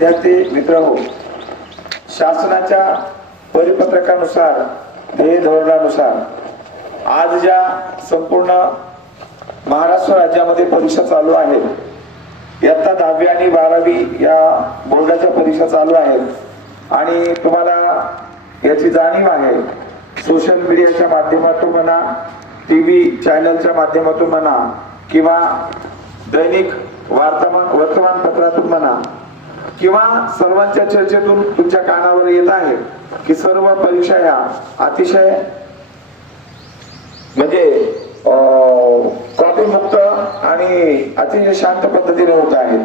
विद्यार्थी मित्रहो, शासनाच्या परिपत्रकानुसार ध्येय धोरणानुसार आज ज्या संपूर्ण महाराष्ट्र राज्यामध्ये परीक्षा चालू आहेत, इयत्ता 10वी आणि 12वी या बोर्डाच्या परीक्षा चालू आहेत आणि तुम्हाला याची जाणीव आहे. सोशल मीडियाच्या माध्यमातून म्हणा, टीव्ही चॅनलच्या माध्यमातून म्हणा किंवा दैनिक वर्तमानपत्रातून म्हणा किंवा सर्वांच्या चर्चेतून तुमच्या कानावर येत आहे की सर्व परीक्षा ह्या अतिशय म्हणजे कॉपी मुक्त आणि अतिशय शांत पद्धतीने होत आहेत.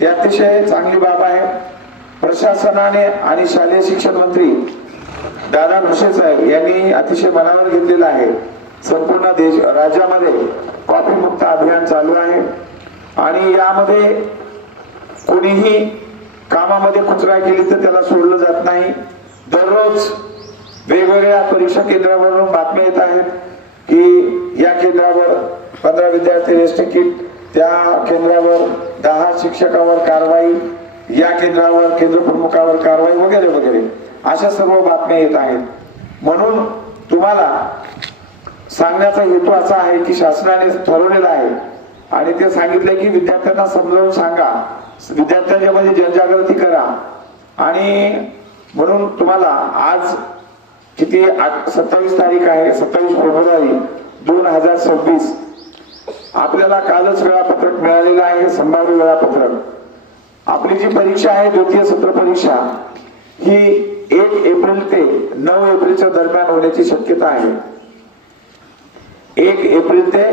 ही अतिशय चांगली बाब आहे. प्रशासनाने आणि शालेय शिक्षण मंत्री दादा भुसे साहेब यांनी अतिशय मनावर घेतलेलं आहे. संपूर्ण देश राज्यामध्ये कॉपी मुक्त अभियान चालू आहे आणि यामध्ये कोणीही कामामध्ये कुचराई केली तर त्याला सोडलं जात नाही. दररोज वेगवेगळ्या परीक्षा केंद्रावरून बातम्या येत आहेत की या केंद्रावर 15 विद्यार्थी रेस्ट्रिक्टेड, त्या केंद्रावर 10 शिक्षकावर कारवाई, या केंद्रावर केंद्र प्रमुखावर कारवाई वगैरे वगैरे अशा सर्व बातम्या येत आहेत. म्हणून तुम्हाला सांगण्याचा हेतू असा आहे की शासनाने ठरवलेला आहे आणि ते सांगितले की विद्यार्थ्यांना समजावून सांगा, विद्यार्थ्यांच्या मध्ये जनजागृती करा. आणि म्हणून तुम्हाला आज किती 27 तारीख आहे, 27 फेब्रुवारी 2026 आपल्याला कालच वेळापत्रक मिळालेलं आहे. संभाव्य वेळापत्रक. आपली जी परीक्षा आहे, द्वितीय सत्र परीक्षा, ही 1 एप्रिल ते 9 एप्रिलच्या दरम्यान होण्याची शक्यता आहे. 1 एप्रिल ते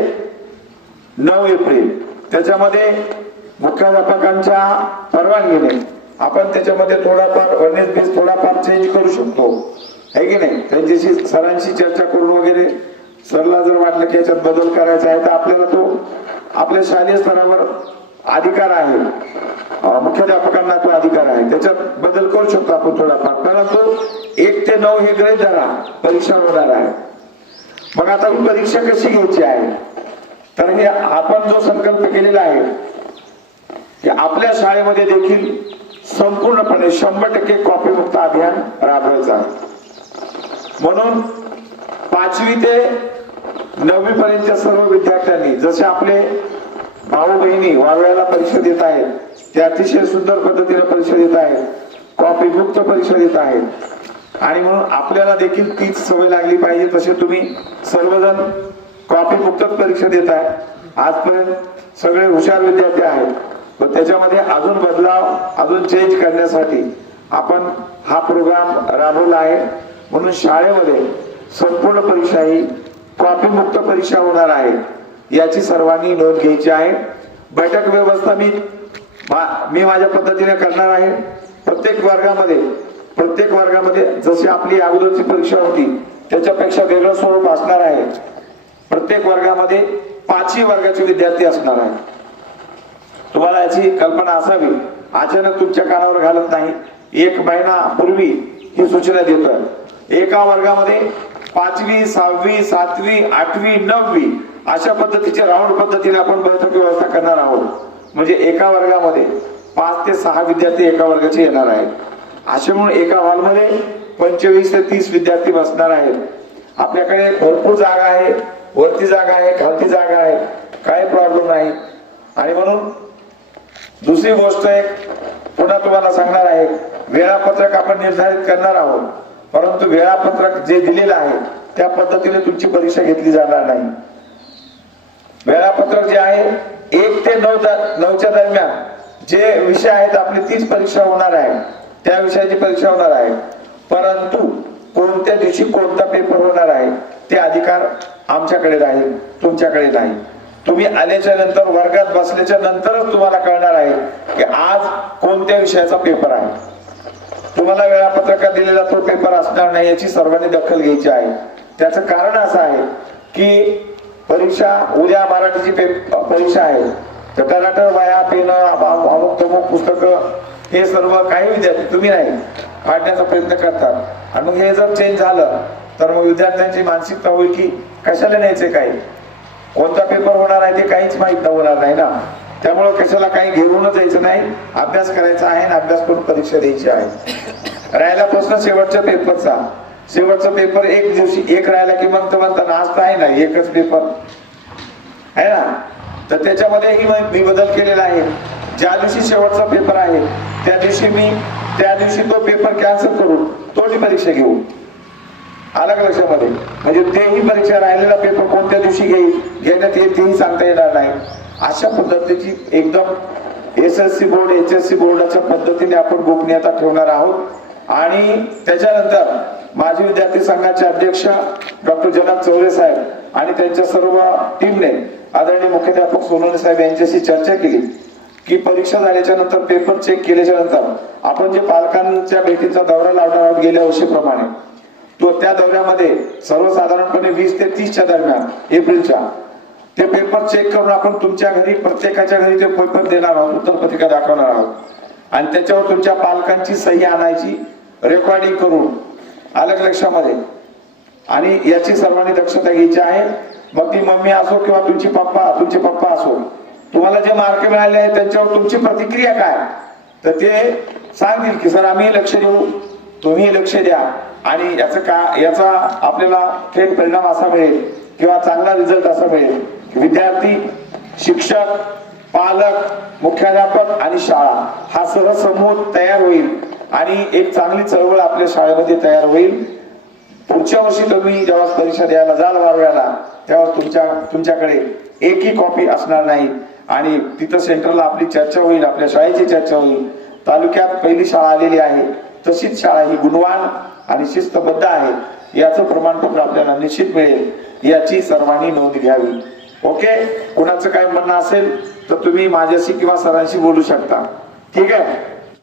9 एप्रिल. त्याच्यामध्ये मुख्याध्यापकांच्या परवानगीने आपण त्याच्यामध्ये थोडाफार 19-20 थोडाफार चेंज करू शकतो, है की नाही. त्यांच्याशी सरांशी चर्चा करून वगैरे सरला जर वाटलं की याच्यात बदल करायचा आहे तर आपल्याला तो आपल्या शालेय स्तरावर अधिकार आहे, मुख्याध्यापकांना तो अधिकार आहे, त्याच्यात बदल करू शकतो आपण थोडाफार. परंतु 1 ते 9 हे गृहीत धरा परीक्षा होणार आहे. मग आता ही परीक्षा कशी घ्यायची आहे, तर हे आपण जो संकल्प केलेला आहे की आपल्या शाळेमध्ये देखील संपूर्णपणे 100% कॉपी मुक्त अभियान राबवायचं आहे. म्हणून 5वी ते 9वी पर्यंतच्या सर्व विद्यार्थ्यांनी, जसे आपले भाऊ बहिणी वारव्याला परीक्षा देत आहेत, ते अतिशय सुंदर पद्धतीने परीक्षा देत आहेत, कॉपी मुक्त परीक्षा देत आहेत आणि म्हणून आपल्याला देखील तीच सवय लागली पाहिजे. तसे तुम्ही सर्वजण कॉपी मुक्तच परीक्षा देत आहे. आजपर्यंत सगळे हुशार विद्यार्थी आहेत, पण त्याच्यामध्ये अजून बदलाव, अजून चेंज करण्यासाठी आपण हा प्रोग्राम राबवला आहे. म्हणून शाळेमध्ये संपूर्ण परीक्षा ही कॉपी मुक्त परीक्षा होणार आहे, याची सर्वांनी नोंद घ्यायची आहे. बैठक व्यवस्था मी माझ्या पद्धतीने करणार आहे. प्रत्येक वर्गामध्ये जशी आपली अगोदरची परीक्षा होती त्याच्यापेक्षा वेगळं स्वरूप असणार आहे. प्रत्येक वर्गामध्ये 5ही वर्गाचे विद्यार्थी असणार आहे. तुम्हाला याची कल्पना असावी. अचानक तुमच्या कानावर घालत नाही, 1 महिना पूर्वी ही सूचना देतोय. एका वर्गामध्ये 5वी, 6वी, 7वी, 8वी, 9वी अशा पद्धतीचे राऊंड पद्धतीने आपण बैठक व्यवस्था करणार आहोत. म्हणजे एका वर्गामध्ये 5 ते 6 विद्यार्थी एका वर्गाचे येणार आहेत. असे म्हणून एका हॉलमध्ये 25 ते 30 विद्यार्थी बसणार आहेत. आपल्याकडे भरपूर जागा आहे, वरती जागा आहे, खालती जागा आहे, काही प्रॉब्लेम नाही. आणि म्हणून दुसरी गोष्ट एक पुन्हा तुम्हाला सांगणार आहे, वेळापत्रक आपण निर्धारित करणार आहोत. परंतु वेळापत्रक जे दिलेलं आहे त्या पद्धतीने तुमची परीक्षा घेतली जाणार नाही. वेळापत्रक जे आहे 1 ते 9च्या दरम्यान जे विषय आहेत आपली तीच परीक्षा होणार आहे, त्या विषयाची परीक्षा होणार आहे. परंतु कोणत्या दिवशी कोणता पेपर होणार आहे ते अधिकार आमच्याकडे राहील, तुमच्याकडे नाही. तुम्ही आल्याच्या नंतर, वर्गात बसल्याच्या नंतरच तुम्हाला कळणार आहे की आज कोणत्या विषयाचा पेपर आहे. तुम्हाला वेळापत्रकात दिलेला तो पेपर असणार नाही, याची सर्वांनी दखल घ्यायची आहे. त्याचं कारण असं आहे की परीक्षा उद्या मराठीची परीक्षा आहे, तर टनाटन वह्या, पेन, अमुक तमुक पुस्तकं हे सर्व काही विद्यार्थी, तुम्ही नाही, काढण्याचा प्रयत्न करतात. आणि मग हे जर चेंज झालं तर मग विद्यार्थ्यांची मानसिकता होईल की कशाला न्यायचे, काही कोणता पेपर होणार आहे ते काहीच माहित होणार नाही ना. त्यामुळं कशाला काही घेऊनच जायचं नाही, अभ्यास करायचा आहे आणि अभ्यास करून परीक्षा द्यायची आहे. राहिला प्रश्न शेवटच्या पेपरचा. शेवटचा पेपर एक दिवशी एक राहिला की म्हणता आज तर आहे ना एकच पेपर आहे ना, तर त्याच्यामध्येही मी बदल केलेला आहे. ज्या दिवशी शेवटचा पेपर आहे त्या दिवशी तो पेपर कॅन्सल करून तोही परीक्षा घेऊ. आलं का लक्षामध्ये? म्हणजे तेही परीक्षा राहिलेला पेपर कोणत्या दिवशी घेण्यात येईल तेही सांगता येणार नाही. अशा पद्धतीची एकदम SSC बोर्ड HSC बोर्डाच्या पद्धतीने आपण गोपनीयता ठेवणार आहोत. आणि त्याच्यानंतर माजी विद्यार्थी संघाचे अध्यक्ष डॉक्टर जनाब चौरे साहेब आणि त्यांच्या सर्व टीमने आदरणीय मुख्याध्यापक सोनवणे साहेब यांच्याशी चर्चा केली की परीक्षा झाल्याच्या नंतर पेपर चेक केल्याच्या नंतर आपण जे पालकांच्या भेटीचा दौरा लावणार आहोत गेल्या वर्षीप्रमाणे, तो त्या दौऱ्यामध्ये सर्वसाधारणपणे 20 ते 30च्या दरम्यान एप्रिलच्या ते पेपर चेक करून आपण तुमच्या घरी प्रत्येकाच्या घरी ते पेपर देणार आहोत, उत्तरपत्रिका दाखवणार आहोत आणि त्याच्यावर तुमच्या पालकांची सही आणायची, रेकॉर्डिंग करून. आलं का लक्षामध्ये? आणि याची सर्वांनी दक्षता घ्यायची आहे. मग ती मम्मी असो किंवा तुमचे पप्पा असो, तुम्हाला जे मार्क मिळाले आहेत त्यांच्यावर तुमची प्रतिक्रिया काय, तर ते सांगतील की सर आम्ही लक्ष देऊ, तुम्ही लक्ष द्या आणि याचा आपल्याला थेट परिणाम असा मिळेल किंवा चांगला रिझल्ट असा मिळेल. विद्यार्थी, शिक्षक, पालक, मुख्याध्यापक आणि शाळा हा सहसमूह तयार होईल आणि एक चांगली चळवळ आपल्या शाळेमध्ये तयार होईल. पुढच्या वर्षी तुम्ही जेव्हा परीक्षा द्यायला जाल 12व्याला, तेव्हा तुमच्याकडे एकही कॉपी असणार नाही आणि तिथं सेंटरला आपली चर्चा होईल, आपल्या शाळेची चर्चा होईल. तालुक्यात पहिली शाळा आलेली आहे, तशीच शाळा ही गुणवान आणि शिस्तबद्ध आहे याचं प्रमाणपत्र आपल्याला निश्चित मिळेल, याची सर्वांनी नोंद घ्यावी. ओके, कुणाचं काय म्हणणं असेल तर तुम्ही माझ्याशी किंवा सरांशी बोलू शकता. ठीक आहे.